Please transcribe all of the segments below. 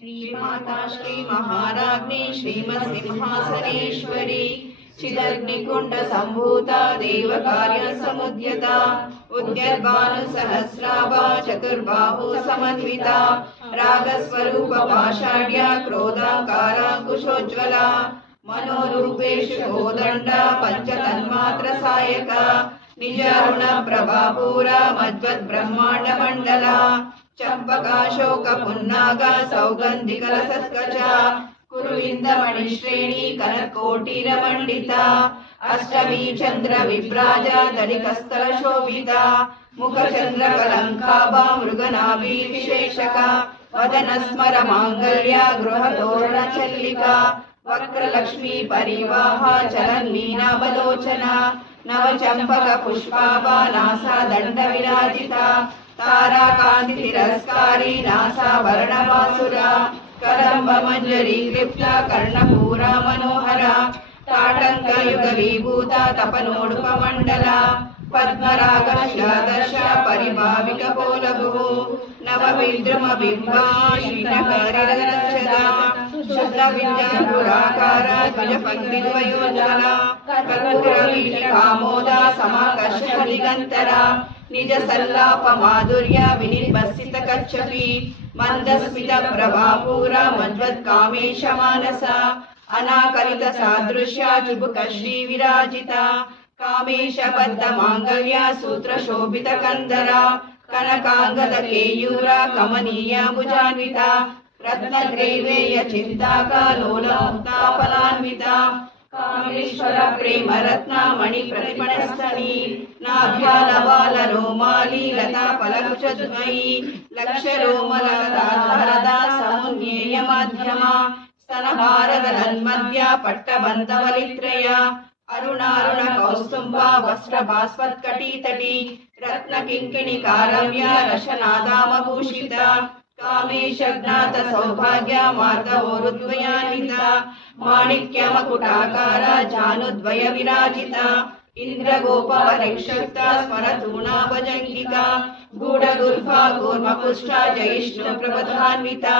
श्रीमाता श्री महाराज्ञी श्रीमत्सिंहासनेश्वरी चिदग्निकुंड संभूता देवकार्य समुद्यता उद्यद्भानुसहस्राभा चतुर्बाहु समन्विता रागस्वरूप पाषाढ्या क्रोधाकारा कुशोज्वला मनोरूपेषु Kodanda पंचतन्मात्र Sayaka निजारुण प्रभापूरा मद्वत् ब्रह्मांड मंडला चंपकाशोक पुन्नाग सौगंधिकलसत्कचा कुरुविंद मणिश्रेणी कनकोटिरमंडिता अष्टमी चंद्र विभ्राजा दलिकस्थल शोभिता मुखचंद्र कलंकाभा मृगनाभि विशेषका वदन स्मर मांगल्य गृह तोरण चल्लिका वक्रलक्ष्मी परिवाह चलन्मीनावलोचना नवचंपक पुष्पाभा नासा दंड विराजिता ताराकांति तिरस्कारी नासाभरणवासुरा करंब मंजरी क्लिप्ता कर्णपूरा मनोहरा ताटंकयुग विभूता तपनोडुपमंडला पद्मराग दश परिभाविक पोलगु नवविद्रुम बिंबा श्रीनकरिरक्षदा शुद्ध विद्यापुराकार ध्वज पंक्तिद्वयोज्वला कर्पूरवीटी कामोदा समाकर्ष दिगंतरा निज सल्लाप माधुर्य विनिर्वसित कच्छपि मंदस्मित प्रभापूरा मद्वत् कामेश मानसा अनाकलित सादृश्या चुबुक श्री विराजिता कामेश बद्ध मांगल्य सूत्र शोभित कंदरा कनकांगद केयूरा कमनीय भुजान्विता रत्न ग्रैवेय चिंताका लोलमुक्ता फलान्विता कामेश्वर प्रेम रत्न मणि प्रतिपणस्तनी नाभ्यालवाल रोमाली लता फलकुचद्वयी लक्ष रोमल दाधरदा समुन्नेय माध्यमा स्तनभारद नन्मध्य पट्टबन्धवलित्रय अरुणारुण कौस्तुम्बा वस्त्र भास्वत्कटीतटी रत्न किंकिणी कारव्य रशनादामभूषिता कामेशज्ञात सौभाग्य मार्दवोरुद्वयान्विता माणिक्य मकुटाकार जानुद्वय विराजिता इंद्रगोपवरिक्षुक्ता स्मरतूणा भजंगिका गूढगुल्फा कूर्मपुष्टा जयिष्णु प्रबधान्विता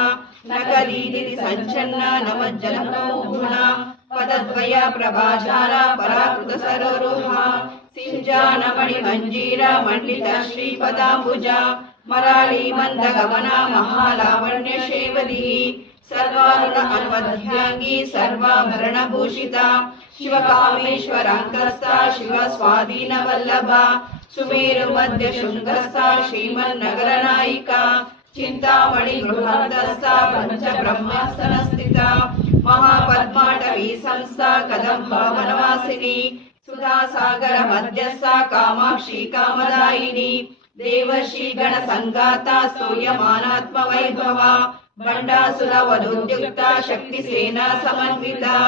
नकदीदिति संचन्ना नमज्जनमोहुना पदद्वय प्रभाजाला पराकृत सरोरुहा सिंजानमणि मंजीरा मंडित श्रीपदाम्बुजा मराली मंद गमना महालावण्य शेवली सर्वारुण अन्वध्यांगी सर्वाभरण भूषिता शिवकामेश्वरांकस्था शिव स्वाधीन वल्लभा सुमेरु मध्य शृंगस्था श्रीमन्नगर नायिका चिंतामणि गृहस्थस्था पंच ब्रह्मासन स्थिता महापद्माटवी संस्था कदंबा वनवासिनी सुधासागर मध्यस्था कामाक्षी कामदायिनी देवर्षि गण संगाता स्तूयमानात्म वैभवा बंडासुर वधुद्युक्ता शक्ति सेना समन्विता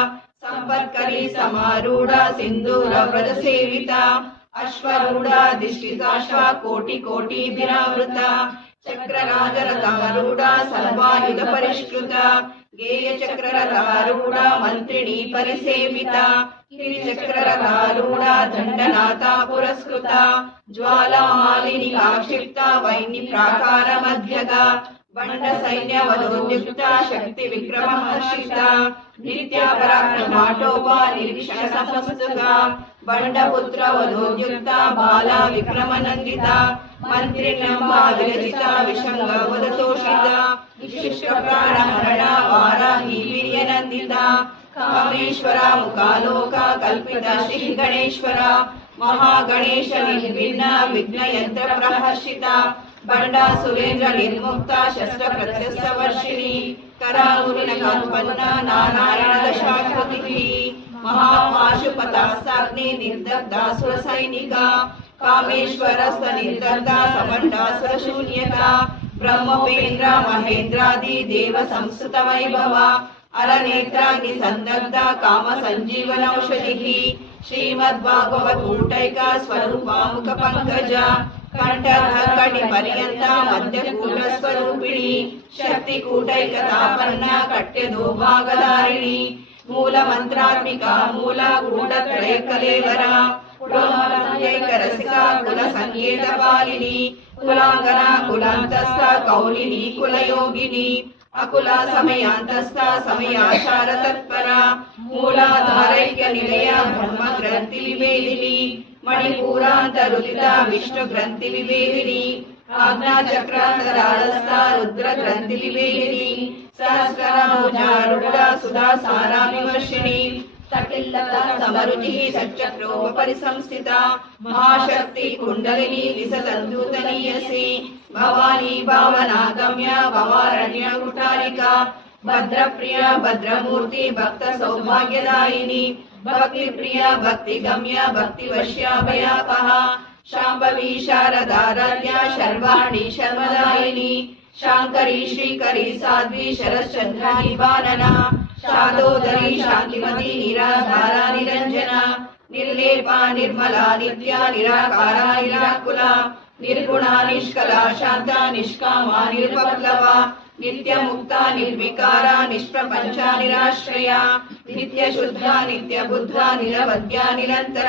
संपत्करी समारूढ़ा सिंदूर व्रज सेविता अश्वरूढ़ा दिष्टिताश्व कोटि कोटि भिरावृता चक्रराजरथारूढ़ा सर्वायुध परिष्कृता गेय चक्ररथारूढ़ा मंत्रिणी परिसेविता गिरिचक्ररथारूढ़ा दंडनाथा पुरस्कृता ज्वालामालिनी आक्षिप्ता वैनि प्राकार मध्यगा बंड सैन्य वधोद्युक्ता शक्ति विक्रम हर्षिता नित्य पराक्रमाटोपा निरीक्षण समस्तुका बंड पुत्र वधोद्युक्ता बाला विक्रम नंदिता मंत्री नंबा विरचिता विशंग वदतोषिता विशिष्ट प्राण हरण वाराही वीर्य नंदिता कामेश्वर मुखालोका कल्पिता श्री गणेश्वर महागणेश निर्विघ्न विघ्न यंत्र प्रहर्षिता बंडा सुरेंद्र निर्मुक्ता शस्त्र प्रत्यस्त्र वर्षिणी करांगुलिन कल्पन्ना नारायण दशाकृतिः महापाशुपतास्ताग्नि निर्दग्धासुर सैनिका कामेश्वरस्थ निर्दग्धा सबंडासुर शून्यका ब्रह्मोपेन्द्र महेन्द्रादि देव संस्कृत वैभवा अरनेत्राग्नि संदग्धा काम संजीवन औषधिः श्रीमद्भागवत कूटैका स्वरूपा मुख पंकजा कंठकटि पर्यंता मध्यकूट स्वरूपिणी शक्ति कूटैकतापन्ना कट्य दोभागधारिणी मूल मंत्रात्मिका मूल कूटत्रय कलेवरा रसिका कुल संगीत पालिनी कुलांगना कुलांतस्थ कौलिनी कुलयोगिनी ಅಕುಲ ಸಮಯಾಂತಸ್ಥ ಸಮಯಾಚಾರ ತತ್ಪರ ಮೂಲಾಧಾರೈಕ್ಯ ನಿಲಯ ಬ್ರಹ್ಮ ಗ್ರಂಥಿ ವಿವೇದಿನಿ ಮಣಿಪೂರಾಂತರುದಿತ ವಿಷ್ಣು ಗ್ರಂಥಿ ವಿವೇದಿನಿ ಆಜ್ಞಾ ಚಕ್ರಾಂತರಾಳಸ್ಥ ರುದ್ರ ಗ್ರಂಥಿ ವಿವೇದಿನಿ ಸಹಸ್ರಾರೂಢ ಸುಧಾ ಸಾರಾಮಿವರ್ಷಿಣಿ ಸಕಿಲ್ಲತ ಸಮರುಚಿ ಸಚ್ಚಕ್ರೋಪ ಪರಿಸಂಸ್ಥಿತ ಮಹಾಶಕ್ತಿ ಕುಂಡಲಿನಿ ವಿಸತಂಧೂತನೀಯಸಿ ಭವಾನಿ ಭಾವನಾಗಮ್ಯ ಭವಾರಣ್ಯ ಕುಟಾರಿಕಾ ಭದ್ರಪ್ರಿಯ ಭದ್ರಮೂರ್ತಿ ಭಕ್ತ ಸೌಭಾಗ್ಯದಾಯಿನಿ ಭಕ್ತಿ ಪ್ರಿಯ ಭಕ್ತಿ ಗಮ್ಯ ಭಕ್ತಿ ವಶ್ಯಾಭಯಾಪಹ ಶಾಂಭವಿ ಶಾರದಾರಾಧ್ಯ ಶರ್ವಾಣಿ ಶರ್ಮದಾಯಿನಿ ಶಾಂಕರಿ ಶ್ರೀಕರಿ ಸಾಧ್ವಿ ಶರಶ್ಚಂದ್ರ ನಿವಾನನ ಶಾದೋದರಿ ಶಾಂತಿಮತಿ ನಿರಾಧಾರ ನಿರಂಜನ ನಿರ್ಲೇಪ ನಿರ್ಮಲ ನಿತ್ಯ ನಿರಾಕಾರ ನಿರಾಕುಲ ನಿರ್ಗುಣ ನಿಷ್ಕಲ ಶಾಂತ ನಿಷ್ಕಾಮ ನಿರ್ವಪ್ಲವ ನಿತ್ಯ ಮುಕ್ತ ನಿರ್ವಿಕಾರ ನಿಷ್ಪ್ರಪಂಚ ನಿರಾಶ್ರಯ ನಿತ್ಯ ಶುದ್ಧ ನಿತ್ಯ ಬುದ್ಧ ನಿರವಧ್ಯ ನಿರಂತರ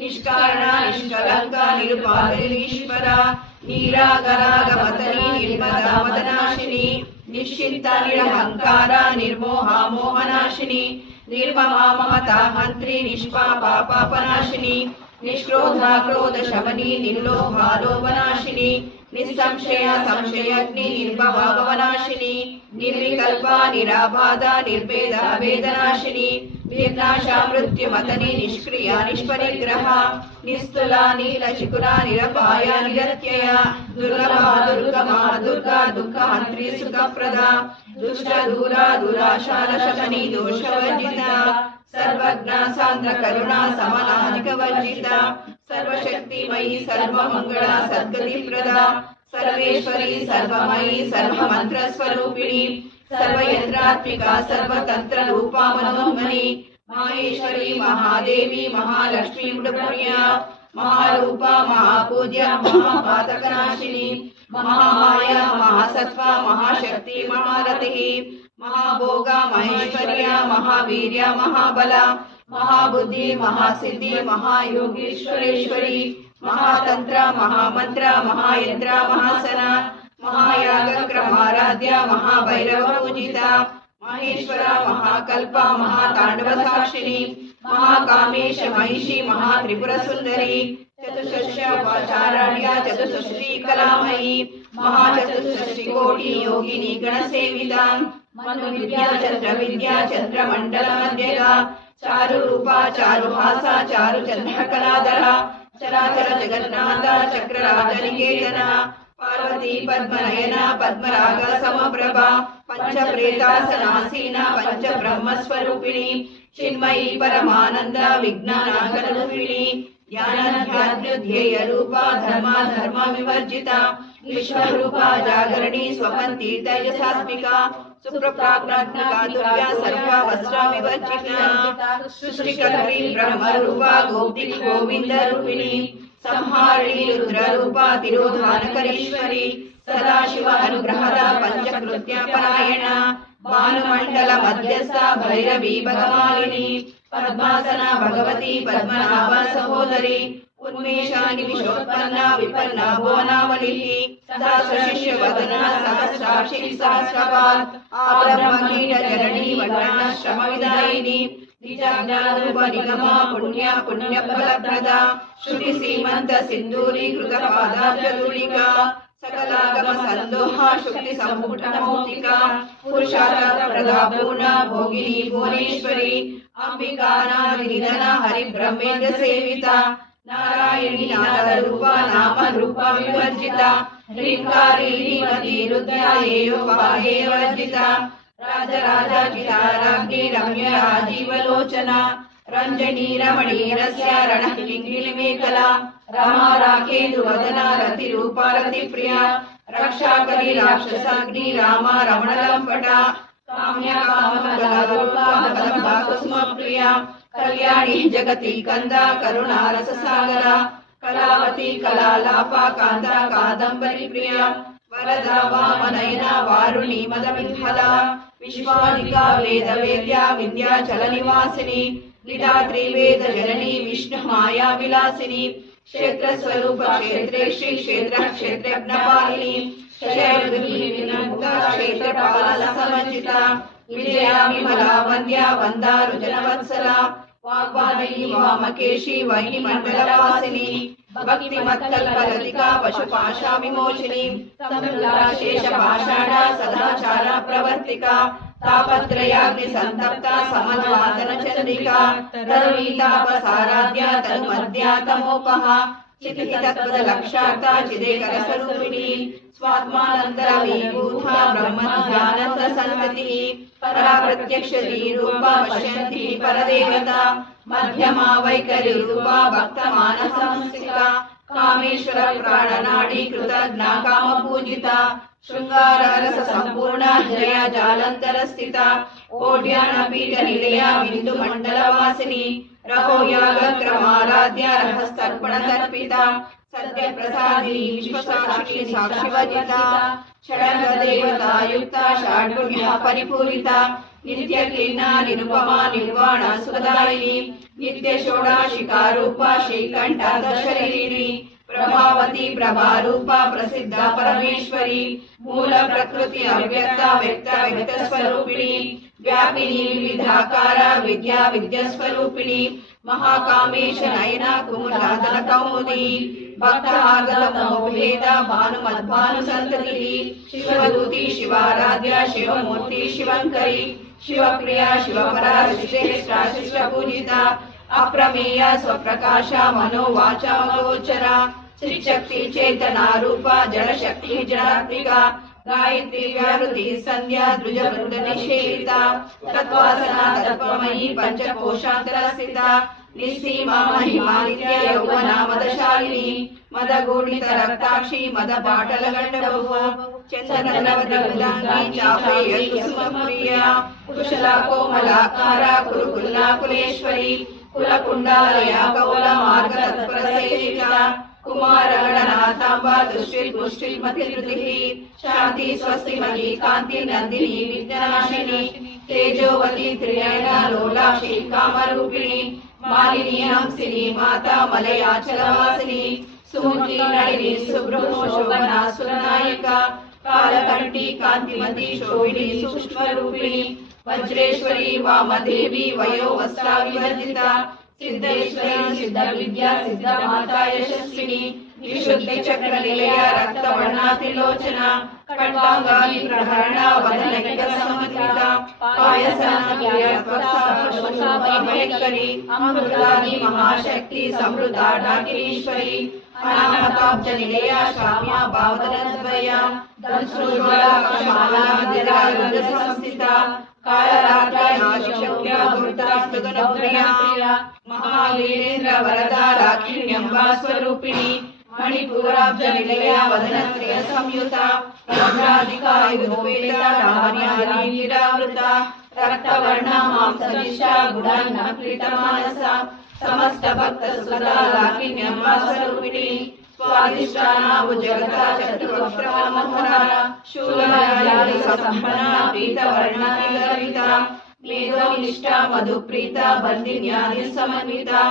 ನಿಷ್ಕಾರಣ ನಿಷ್ಕಲಂಕ ನಿರುಪಾದೀಶ್ವರ ನೀರಾಗರಾಗಮತನಿ ನಿರ್ಮದ ಮದನಾಶಿನಿ ನಿಶ್ಚಿಂತ ನಿರಹಂಕಾರ ನಿರ್ಮೋಹ ಮೋಹನಾಶಿನಿ ನಿರ್ಮಮ ಮಮತಾ ಮಂತ್ರಿ ನಿಷ್ಪಾಪ ಪಾಪನಾಶಿನಿ ನಿಷ್ಕ್ರೋಧ ಕ್ರೋಧ ಶಮನಿ ನಿರ್ಲೋಭ ಲೋಭನಾಶಿನಿ ನಿಸ್ಸಂಶಯ ಸಂಶಯಗ್ನಿ ನಿರ್ಭವ ಭವನಾಶಿನಿ ನಿರ್ವಿಕಲ್ಪ ನಿರಾಬಾಧ ನಿರ್ಭೇದ ಭೇದನಾಶಿನಿ ನಿರ್ನಾಶ ಮೃತ್ಯುಮತನಿ ನಿಷ್ಕ್ರಿಯ ನಿಷ್ಪರಿಗ್ರಹ ನಿಸ್ತುಲ ನೀಲ ಶಿಖುರ ನಿರಪಾಯ ನಿರತ್ಯಯ ದುರ್ಗಮ ದುರ್ಗಮ ದುರ್ಗಾ ದುಃಖ ಹಂತ್ರಿ ಸುಖಪ್ರದ ದುಷ್ಟ ದೂರ ದುರಾಶಾಲ ಶಮನಿ ದೋಷವರ್ಜಿತ ಸರ್ವಜ್ಞ ಸಾಂದ್ರ ಕರುಣಾ ಸಮನಾಧಿಕ ವರ್ಜಿತ ಸರ್ವಶಕ್ತಿಮಯಿ ಸರ್ವಮಂಗಳ ಸದ್ಗತಿ ಪ್ರದ ಸರ್ವೇಶ್ವರಿ ಸರ್ವಮಯಿ ಸರ್ವಮಂತ್ರ ಸ್ವರೂಪಿಣಿ ಸರ್ವಯಂತ್ರಾತ್ಮಿಕ ಸರ್ವತಂತ್ರ ರೂಪಾ ಮನೋನ್ಮನಿ ಮಹೇಶ್ವರಿ ಮಹಾದೇವಿ ಮಹಾಲಕ್ಷ್ಮೀ ಮೃಡಪ್ರಿಯ ಮಹಾರೂಪ ಮಹಾಪೂಜ್ಯ ಮಹಾಪಾತಕನಾಶಿನಿ ಮಹಾಮಾಯ ಮಹಾಸತ್ವ ಮಹಾಶಕ್ತಿ ಮಹಾರತಿ ಮಹಾಭೋಗ ಮಹೇಶ್ವರ್ಯ ಮಹಾವೀರ್ಯ ಮಹಾಬಲ ಮಹಾಬುದ್ಧಿ ಮಹಾಸಿದ್ಧಿ ಮಹಾಯೋಗೀಶ್ವರೇಶ್ವರಿ ಮಹಾತಂತ್ರ ಮಹಾಮಂತ್ರ ಮಹಾಯಂತ್ರ ಮಹಾಸನ ಮಹಾಯಾಗ ಕ್ರಮಾರಾಧ್ಯ ಮಹಾಭೈರವ ಪೂಜಿತ ಮಹೇಶ್ವರ ಮಹಾಕಲ್ಪ ಮಹಾತಾಂಡವ ಸಾಕ್ಷಿಣಿ ಮಹಾಕಾಮೇಶ ಮಹಿಷಿ ಮಹಾತ್ರಿಪುರ ಸುಂದರಿ ಚತುಷ್ಷಷ್ಟ್ಯ ವಾಚಾರಣ್ಯ ಚತುಷ್ಷಷ್ಟಿ ಕಲಾಮಯಿ ಮಹಾಚತುಷ್ಷಷ್ಟಿ ಕೋಟಿ ಯೋಗಿನಿ ಗಣಸೇವಿತ ಮನು ವಿದ್ಯಾ ಚಂದ್ರ ಮಂಡಲ ಮಧ್ಯಗ ಚಾರು ರೂಪ ಚಾರುಹಾಸ ಚಾರು ಚಂದ್ರ ಕಲಾಧರ ಚರಾಚರ ಜಗನ್ನಾಥ ಚಕ್ರರಾಜ ನಿಕೇತನ ಪಾರ್ವತಿ ಪದ್ಮನಯನ ಪದ್ಮರಾಗ ಸಮಪ್ರಭ ಪಂಚಪ್ರೇತಾಸನಾಸೀನ ಪಂಚ ಬ್ರಹ್ಮಸ್ವರೂಪಿಣಿ ಚಿನ್ಮಯಿ ಪರಮಾನಂದ ವಿಜ್ಞಾನಾಗರೂಪಿಣಿ ಧ್ಯಾನಾಧ್ಯಾತ್ಮಧ್ಯೇಯ ರೂಪ ಧರ್ಮ ಧರ್ಮ ವಿವರ್ಜಿತ ವಿಶ್ವರೂಪ ಜಾಗರಣಿ ಸ್ವಪಂತಿ ತೈಜಸಾತ್ಮಿಕ ಸುಪ್ರಪ್ರಾಜ್ಞಾತ್ಮಕ ದುರ್ಯ ಸರ್ವ ವಸ್ತ್ರ ವಿವರ್ಜಿತ ಸೃಷ್ಟಿಕರ್ತ್ರಿ ಬ್ರಹ್ಮರೂಪ ಗೋಪ್ತಿ ಗೋವಿಂದ ರೂಪಿಣಿ ಸಂಹಾರಿಣಿ ರುದ್ರರೂಪ ತಿರೋಧಾನಕರೀಶ್ವರಿ ಸದಾಶಿವ ಅನುಗ್ರಹದ ಪಂಚಕೃತ್ಯ ಪರಾಯಣ ಭಾನುಮಂಡಲ ಮಧ್ಯಸ್ಥ ಭೈರವಿ ಭಗವಾಲಿನಿ ಪದ್ಮಾಸನ ಭಗವತಿ ಪದ್ಮನಾಭ ಸಹೋದರಿ ಉನ್ಮೇಷಾನಿ ವಿಶೋತ್ಪನ್ನ ವಿಪನ್ನ ಭುವನಾವಲಿ ಸಹಸ್ರಶಿಷ್ಯ ವದನ ಸಹಸ್ರಾಕ್ಷಿ ಸಹಸ್ರಪಾತ್ ಆಬ್ರಹ್ಮಕೀಟ ಜನನಿ ವರ್ಣಾಶ್ರಮ ವಿದಾಯಿನಿ ನಿಜಜ್ಞಾನೂಪ ನಿಗಮ ಪುಣ್ಯ ಪುಣ್ಯ ಫಲಪ್ರದ ಶ್ರುತಿ ಸೀಮಂತ ಸಿಂಧೂರೀಕೃತ ಪಾದಾಬ್ಜಧೂಳಿಕಾ ಸಕಲಾಗಮ ಸಂದೋಹ ಶುಕ್ತಿ ಸಂಪುಟ ಮೌಕ್ತಿಕ ಪುರುಷಾರ್ಥ ಪ್ರದಾ ಪೂರ್ಣ ಭೋಗಿನಿ ಭುವನೇಶ್ವರಿ ಅಂಬಿಕಾನಾದಿ ನಿಧನ ಹರಿ ಬ್ರಹ್ಮೇಂದ್ರ ಸೇವಿತ ನಾರಾಯಣಿ ನಾದ ರೂಪ ನಾಮ ರೂಪ ವಿವರ್ಜಿತ ಹ್ರೀಂಕಾರಿ ಶ್ರೀಮತಿ ರುದ್ರಾಯೇಯೋ ಬಾಹೇ ವರ್ಜಿತ ರಾಜರಾಜಾಚಿತಾರಾಜ್ಞಿ ರಮ್ಯ ರಾಜೀವಲೋಚನ ರಂಜನಿ ರಮಣಿ ರಸ್ಯ ರಣ ಕಿಂಗಿಲಿ ಮೇಖಲಾ ರಮಾ ರಾಖೇಂದು ವದನ ರತಿ ರೂಪ ರತಿ ಪ್ರಿಯ ರಕ್ಷಾಕರಿ ರಾಕ್ಷಸಾಗ್ನಿ ರಾಮ ರಮಣ ಲಂಪಟ ಕಾಮ್ಯ ಕಾಮಕಲಾ ಪ್ರಿಯ ಕಲ್ಯಾಣಿ ಜಗತಿ ಕಂದ ಕರುಣಾ ರಸ ಸಾಗರ ಕಲಾವತಿ ಕಲಾಲಾಪ ಕಾಂತ ಕಾದಂಬರಿ ಪ್ರಿಯ ವರದ ವಾಮನಯನ ವಾರುಣಿ ಮದ ವಿಫಲ ವಿಶ್ವಾದಿಕಾ ವೇದ ವೇದ್ಯ ವಿಂಧ್ಯಾಚಲ ನಿವಾಸಿನಿ ನಿಧಾತ್ರಿ ವೇದ ಜನನಿ ವಿಷ್ಣು ಮಾಯಾ ವಿಲಾಸಿನಿ ಕ್ಷೇತ್ರ ಸ್ವರೂಪ ಕ್ಷೇತ್ರೇ ಶ್ರೀ ಕ್ಷೇತ್ರ ಕ್ಷೇತ್ರಜ್ಞ ಪಾಲಿನಿ शयनमुक्ता क्षेत्रपाल समर्जिता विजया विमला वन्द्या वन्दारु जनवत्सला वाग्वादिनी वामकेशी वह्निमण्डलवासिनी भक्तिमत्कल्पलतिका पशुपाशा विमोचिनी समृद्धा शेषपाषाणा सदाचारा प्रवर्तिका तापत्रयाग्नि संतप्ता समद्वादन चंद्रिका तरुणीतापसाराध्या तन्मध्या तमोपहा चितितत्वद लक्षार्था चिदेकर स्वरूपिणी स्वात्मानंतर विभूता ब्रह्म ध्यान संततिः परा प्रत्यक्ष रूपा पश्यन्ति परदेवता मध्यमा वैखरी रूपा भक्त मानस संस्थिता कामेश्वर प्राणनाडी कृतज्ञा काम पूजिता शृंगार रस संपूर्ण जया जालंतर स्थिता ओड्यान पीठ निलया बिंदु मंडल वासिनी रहो याग क्रमाराध्या रहस्तर्पण तर्पिता सत्य प्रसादिनी विश्वसाक्षी साक्षिवजिता षडंग देवता युक्ता षड्गुण्य परिपूरिता नित्य क्लीना निरुपमा निर्वाण सुखदायिनी नित्य षोडशिका रूपा श्रीकंठा दशरीरी प्रभावती प्रभारूपा प्रसिद्धा परमेश्वरी मूल प्रकृति अव्यक्ता व्यक्त व्यक्त स्वरूपिणी व्यापिनी विविधाकारा विद्या विद्या स्वरूपिणी महाकामेश नयना कुमुदादन कौमुदी भक्तहार्दमोभेदा भानुमद्भानु संततिः शिवदूती शिवाराध्या शिवमूर्ति शिवंकरी शिवप्रिया शिवपरा श्रेष्ठा शिष्टपूजिता अप्रमेय स्वप्रकाशा मनोवाचा गोचरा श्रीशक्ति चेतना रूपा जड़ शक्ति जड़ात्मिका गायत्री व्याहृति संध्या द्रुजवृंद निषेविता तत्वासना तत्वमयी पंचकोशांतर स्थिता निस्सीमा महिमानित्य यौवना मदशालिनी मदगूर्णित रक्ताक्षी मदपाटल गंडभुव चंदनवदि चापेय कुसुमप्रिया कुशला कोमलाकारा कुरुकुल्ला कुलेश्वरी कुलकुंडालया कौल मार्ग तत्पर सेविका कुमार गणनाथांबा दुष्टिल पुष्टिल मतिरुतिः शांति स्वस्तिमती कांति नंदिनी विद्यानाशिनी तेजोवती त्रिनयना लोलाक्षी कामरूपिणी मालिनी हंसिनी माता मलयाचलवासिनी सुमुखी नलिनी सुब्रह्मो शोभना सुरनायिका कालकंठी कांतिमती शोभिनी सूक्ष्मरूपिणी वज्रेश्वरी वामदेवी वयोवस्त्रा विवर्जिता सिद्धेश्वरी सिद्ध विद्या सिद्ध माता यशस्विनी विशुद्धि चक्र निलया रक्त वर्णा त्रिलोचना कंठांगानि प्रहरणा वदनैक समन्विता पायसानकरी अमृतानि महाशक्ति समृद्धा डाकिनीश्वरी अनामताब्ज निलया श्याम्या भावदनद्वया दंश्रोज्वला कमाला दिरारुद्ध संस्थिता कालरात्रिशक्त्या दुर्दास्तुगुणप्रिया महावीरेन्द्र वरदा राखिण्यम्बा स्वरूपिणी मणिपुराब्ज निलया वदनत्रय संयुता रुद्राधिका युधुपेता डार्यानीरावृता रक्तवर्णा मांसनिष्ठा गुणान्ना कृतमानसा समस्त भक्त सुधा राखिण्यम्बा स्वरूपिणी स्वादिष्टाना भुजगता चतुर्वक्त्रमोहरा शूलधारी संपन्ना पीतवर्णा निगर्विता मेघनिष्ठा मधुप्रीता बन्दिन्यादि समन्विता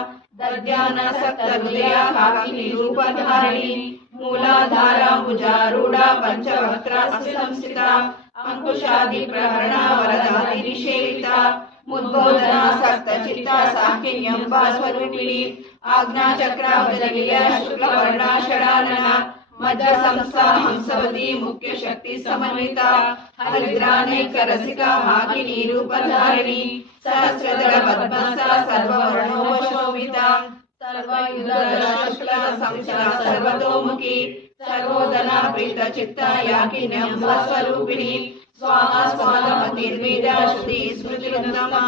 दद्याना सक्तहृदया काकिनी रूपधारिणी मूलाधारा भुजारूढ़ा पंचवक्त्रा संस्थिता अंकुशादि प्रहरणा वरदादि निषेविता मुद्बोधना सक्तचित्ता साकिन्यम्बा स्वरूपिणी आज्ञा चक्रावजनिलया शुक्लवर्णा षडानना मध्य संस्था हंसवती मुख्य शक्ति समन्विता हरिद्रानेक रसिका माकिनी रूपधारिणी सहस्रदल पद्मसा सर्ववर्णोपशोभिता सर्वयुधधरा शुक्ला संस्था सर्वतोमुखी सर्वोदना प्रीत चित्ता याकिन्यम्बा स्वरूपिणी स्वाहा स्वादमतिर्वेदा श्रुति स्मृतिरुत्तमा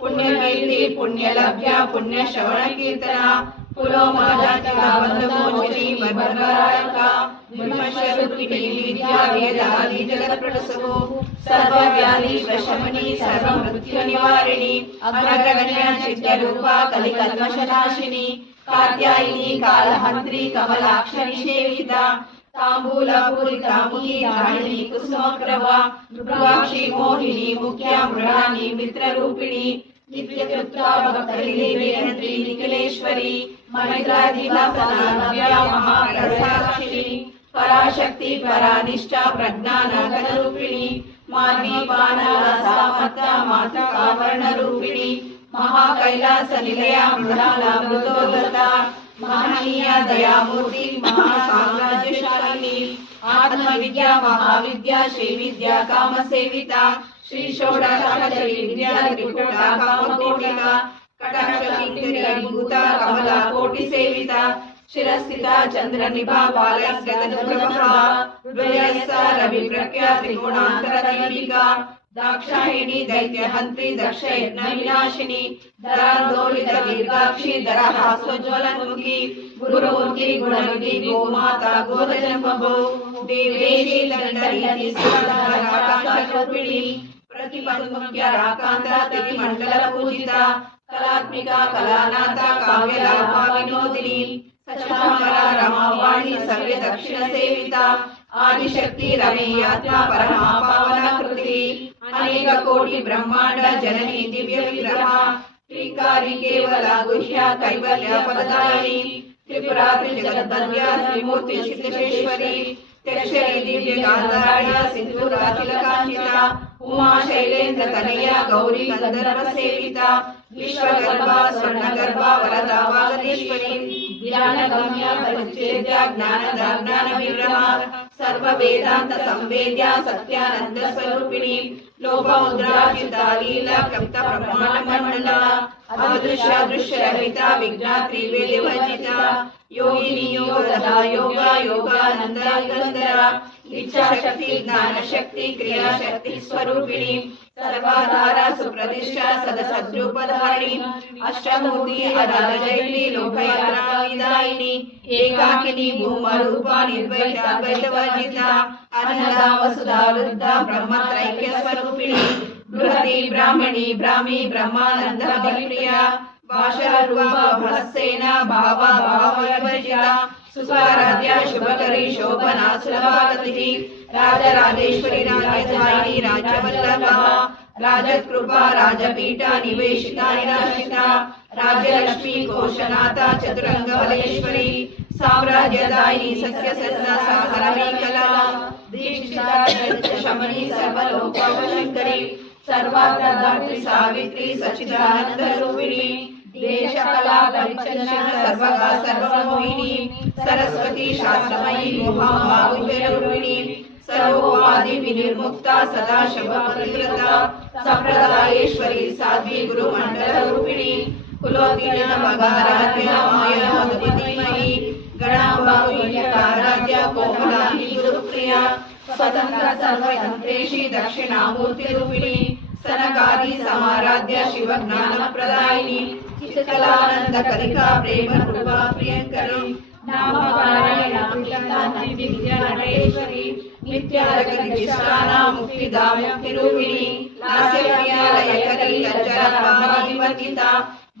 पुण्यकीर्ति पुण्यलभ्या पुण्यश्रवण कीर्तना पुलोमाजातिका बन्धमोचिनी वर्गरायका ब्रह्मस्वरूपिणी विद्या वेदादि जगत्प्रसवो सर्वव्याधि प्रशमनी सर्वमृत्यु निवारिणी अग्रगण्या चित्यरूपा कलिकल्मषनाशिनी कात्यायिनी कालहन्त्री कमलाक्ष निषेविता तांबूलपूरितामुखी धारिणी कुसुमप्रभा मृगाक्षी मोहिनी मुख्या मृणानी मित्ररूपिणी नित्यतृप्ता भक्तलीलेन्द्री निखिलेश्वरी मैत्राधिवासना नव्या महाप्रसाक्षिणी पराशक्ति परानिष्ठा प्रज्ञान घनरूपिणी माद्वीपानला सामर्थ मातृका वर्णरूपिणी महाकैलास निलया मृणाला मृदोदता महनीय दयामूर्ति महासाम्राज्यशालिनी आत्मविद्या महाविद्या श्रीविद्या कामसेविता श्री षोडशाक्षरी विद्या त्रिपुटा कामकोटिका कटाक्षकिङ्करी कमला कोटि सेविता शिरस्थिता चंद्रनिभा बालस्कृतनुग्रहा द्वयस्सा रविप्रज्ञा त्रिगुणान्तरदीपिका दाक्षायिणी दैत्यहन्त्री दक्षयज्ञ विनाशिनी धरान्दोलित दीर्घाक्षी धराहास्वज्वलन्मुखी गुरुमूर्ति गुणनिधि गोमाता गोधजन्मभो देवेशी दण्डयति सुरधराकाशरूपिणी प्रतिपन्मुख्य राकान्ता तिथिमण्डल पूजिता कलात्मिका कलानाथा काव्यलाभा विनोदिनी सचामरा रमावाणी सर्वे दक्षिण सेविता आदिशक्ति रमेयात्मा परमा पावना कृति अनेक कोटि ब्रह्मांड जननी दिव्य विग्रह श्रीकारी केवला गुह्या कैवल्य पददायिनी त्रिपुरा त्रिजगद्वन्द्या त्रिमूर्ति सिद्धेश्वरी त्यक्षरी दिव्य गांधार्या सिंधूरा तिलकांकिता उमा शैलेन्द्र तनया गौरी गंधर्व सेविता विश्वगर्भा स्वर्णगर्भा वरदा वागदेश्वरी ज्ञानगम्या परिच्छेद्या ज्ञानदा ज्ञान विग्रह सर्व वेदांत संवेद्या सत्यानंद स्वरूपिणी लोपमुद्राचिता लीला क्लप्त प्रमाण मंडला अदृश्य दृश्य रहिता विज्ञा त्रिवेद भजिता योगिनी योगदा योगा योगानंद निरंतरा इच्छा शक्ति ज्ञान शक्ति क्रिया शक्ति स्वरूपिणी सर्वाधारा सुप्रतिष्ठा सदसद्रूपधारिणी अष्टमूर्ति अदालजयिनी लोकयात्राविदायिनी एकाकिनी भूमरूपा निर्वैराद्वैतवर्जिता अनन्दा वसुधा वृद्धा ब्रह्मत्रैक्य स्वरूपिणी बृहती ब्राह्मणी ब्राह्मी ब्रह्मानंद प्रिया भाषारूपसेना भावा भावविवर्जिता सुस्वाराध्या शुभकरी शोभना सुलभागतिः राजराजेश्वरी राजधानी राज्यवल्लभा राजकृपा राजपीठा निवेशिता निराशिता राज्यलक्ष्मी कोशनाथा चतुरंगवलेश्वरी साम्राज्यदायिनी सत्यसन्ना सागरमेखला दीक्षिता शमनी सर्वलोकोपशंकरी सर्वात्मदात्री सावित्री सच्चिदानंद रूपिणी देशकला परिच्छन्न सर्वगा सर्वमोहिनी सरस्वती शास्त्रमयी मोहाभाविरूपिणी सर्वोपाधि विनिर्मुक्ता सदा शवपरिकृता संप्रदायेश्वरी साध्वी गुरुमंडल रूपिणी कुलोत्तीर्ण भगाराध्या माया मधुमतीमयी गणाभाविकाराध्या कोमलानी गुरुप्रिया स्वतंत्र सर्वतंत्रेशी दक्षिणामूर्ति रूपिणी सनकादि समाराध्य शिव ज्ञान प्रदायिनी चित्तकलानंद कलिका प्रेम रूपा प्रियंकरी नाम पारायण विद्या नटेश्वरी नित्यादगिरिष्ठाना मुक्तिदा मुक्तिरूपिणी लास्यप्रियालयकरी लज्जराधिवन्दिता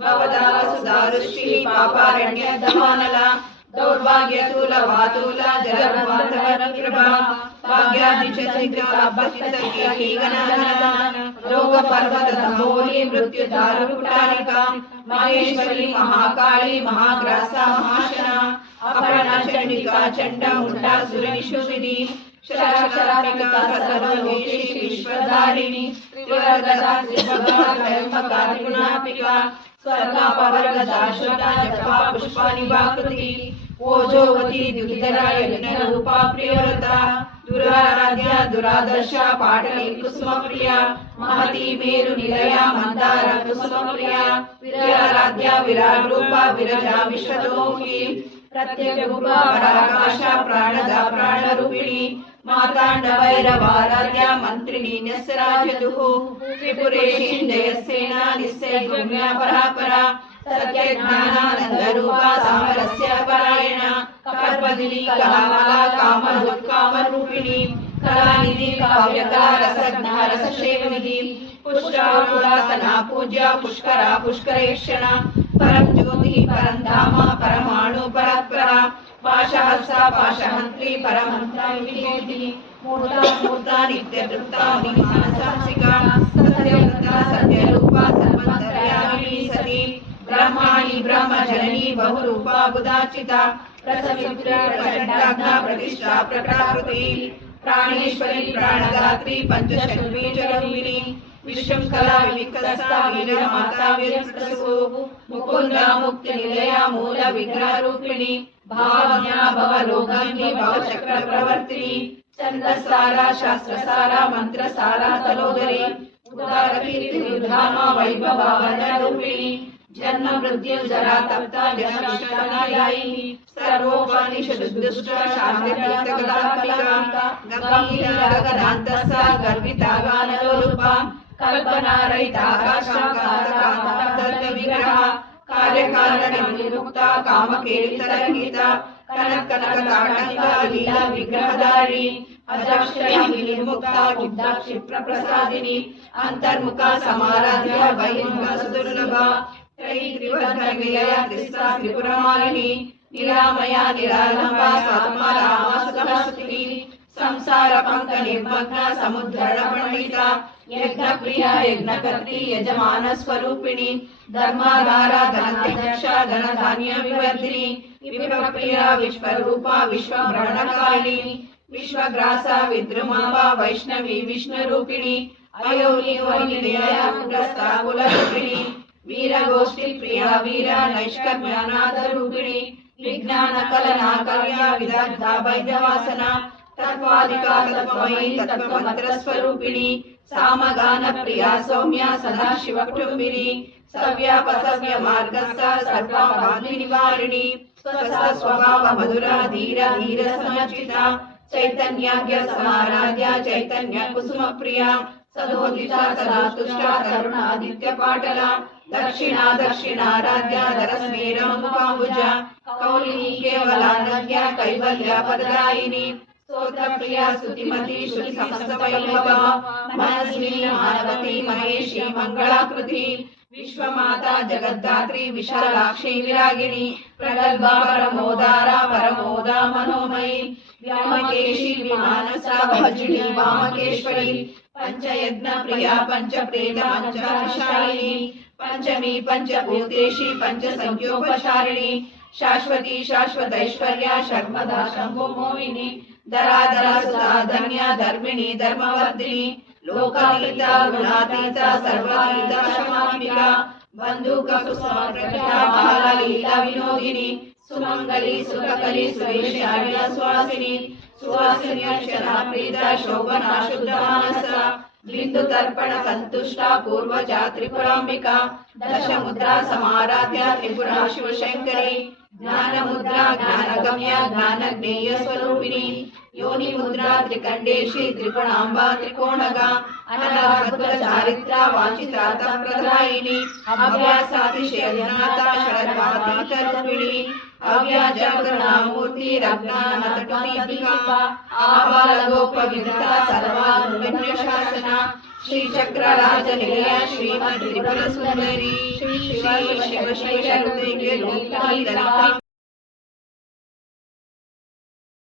भवदा वसुधारुष्टिः पापारण्य दमानला दौर्भाग्यतूल वातूल जलवातवनिकृभा भाग्यादिचरित्रगणना रोग पर्वत दमोहि मृत्यु दारुकुटारिका महेश्वरी महाकाली महाग्रासा महाशना अपरणा चंडिका चंडा मुंडा सुरनिशुदिनी शराक्षरात्मिका सर्वलोकेशी विश्वधारिणी त्रिवर्गदा त्रिभगा त्रिगुणात्मिका स्वर्गापवर्गदा श्रद्धा जपा पुष्पानिभाकृति ओजोवती द्युतिधरा यज्ञरूपा प्रियव्रता दुराराध्या दुरादर्शा पाटली कुसुमप्रिया महती मेरु निलया मंदार कुसुमप्रिया विराराध्या विराट रूपा विरजा विश्वतोमुखी प्रत्येक रूपा पराकाशा प्राणदा प्राणरूपिणी मातांडवैरवाराध्या मंत्रिणी न्यस्सराजदुः त्रिपुरेशी जयसेना निस्सैगुण्या परापरा सत्यज्ञानानंद रूपा सामरस्य परायणा कपर्पदिनी कलामाला कामरूपिणी कलानिधि काव्यकला रसज्ञा रससेवनिधि पुष्टा पुरातना पूज्या पुष्करा पुष्करेक्षणा परम ज्योति परम धामा परमाणु परत्परा पाशहस्ता पाशहंत्री परमंत्रा विनियोगिनी मूर्ता मूर्ता नित्यतृप्ता विमानसांसिका सत्यवृता सत्यरूपा सर्वन्तर्यामिनी सती ब्रह्माणि ब्रह्मजननी बहुरूपा बुधाचिता प्रसवित्री प्रचंडाग्ना प्रतिष्ठा प्रकटाकृति प्राणेश्वरी प्राणदात्री पंचशक्ति चरंबिनी विश्वकला विविकस्ता वीरमाता वीरप्रसू मुकुंदा मुक्ति निलया मूल विग्रह रूपिणी भावज्ञा भवरोगाग्नि भवचक्र प्रवर्तिनी छंदसारा शास्त्रसारा मंत्रसारा तलोदरी उदार कीर्ति निर्धामा वैभव वनरूपिणी जन्म मृत्यु जरा तप्ता जनविश्वनायायिनी सर्वोपनिषदुष्ट शास्त्रतीर्थगदात्मिका गंभीरा गगनान्तस्था गर्भिता गानलोलुपा कल्पना रहिता विग्रह कार्यकारण निरुक्ता कामकेलितरहिता कनक कनक ताटंका लीला विग्रहधारी अजक्षरी निर्मुक्ता बुद्धा क्षिप्र प्रसादिनी अंतर्मुखा समाराध्य बहिर्मुख सुदुर्लभा त्रयीत्रिवर्धनविलया त्रिस्ता त्रिपुरमालिनी निरामया निरालंबा सात्मा रामा सुतस्तुति संसार पंक निर्मग्न समुद्रण पंडिता यज्ञ प्रिया यज्ञकर्त्री यजमान स्वरूपिणी धर्माधारा धनाध्यक्ष धन धान्य विवर्धिनी विप्रप्रिया विश्वरूपा विश्वभ्रणकालिनी विश्वग्रासा विद्रुमावा वैष्णवी विष्णुरूपिणी अयोनि वनिलया कुलस्था कुलरूपिणी वीरगोष्ठी प्रिया वीरा नैष्कर्म्यनाथरूपिणी विज्ञान कलना कल्या विदग्धा वैद्यवासना तत्वादिका तत्वमयी तत्वमंत्र स्वरूपिणी सामगान प्रिया सौम्या सदाशिव कुटुंबिनी सव्यापसव्य मार्गस्था सर्वाभाग्य निवारिणी स्वभाव मधुरा धीर धीर समर्चिता चैतन्याग्य समाराध्या चैतन्य कुसुम प्रिया सदोदिता सदा तुष्टा तरुण आदित्य पाटला दक्षिणा दक्षिणाराध्या धरस्मेरं मुखाम्बुजा कौलिनी केवलानद्या कैवल्य पददायिनी स्तोत्र प्रिया स्तुतिमती श्रुति समस्त वैभवा मनस्विनी मानवती महेशी मंगलाकृति विश्वमाता जगद्धात्री विशालाक्षी विरागिणी प्रगल्भा परमोदारा परमोदा मनोमयी व्यामकेशी विमानसा भजिनी वामकेश्वरी पंचयज्ञ प्रिया पंच प्रेत पंचशालिनी पंचमी पंचभूतेशी पंच संख्योपचारिणी शाश्वती शाश्वतैश्वर्या शर्मदा शंभो मोहिनी धराधरा सुधा धन्या धर्मिणी धर्मवर्धिनी लोकातीता गुणातीता सर्वातीता क्षमात्मिका बंधुक कुसुम प्रकटा बाला लीला विनोदिनी सुमंगली सुखकली सुवेशार्य सुवासिनी सुवासिनी अक्षरा प्रीता शोभना शुद्ध मानसा बिंदु तर्पण संतुष्टा पूर्वजा त्रिपुरांबिका दश मुद्रा समाराध्या त्रिपुरा शिवशंकरी ज्ञान मुद्रा ज्ञानगम्या ज्ञान ज्ञेय स्वरूपिणी योनि मुद्रा त्रिकंडेशी त्रिपुणांबा त्रिकोणगा अनद्भुत चारित्रा वाचित्रार्थ प्रदायिनी अभ्यासातिशयनाथा शरद्वातीतरूपिणी अव्याजकरुणामूर्ति रत्नानतटुदीपिका आबालगोपविदता सर्वानुविन्यशासना श्री चक्रराज निलया श्रीमद् त्रिपुर सुंदरी श्री शिव शिव शिव शक्ति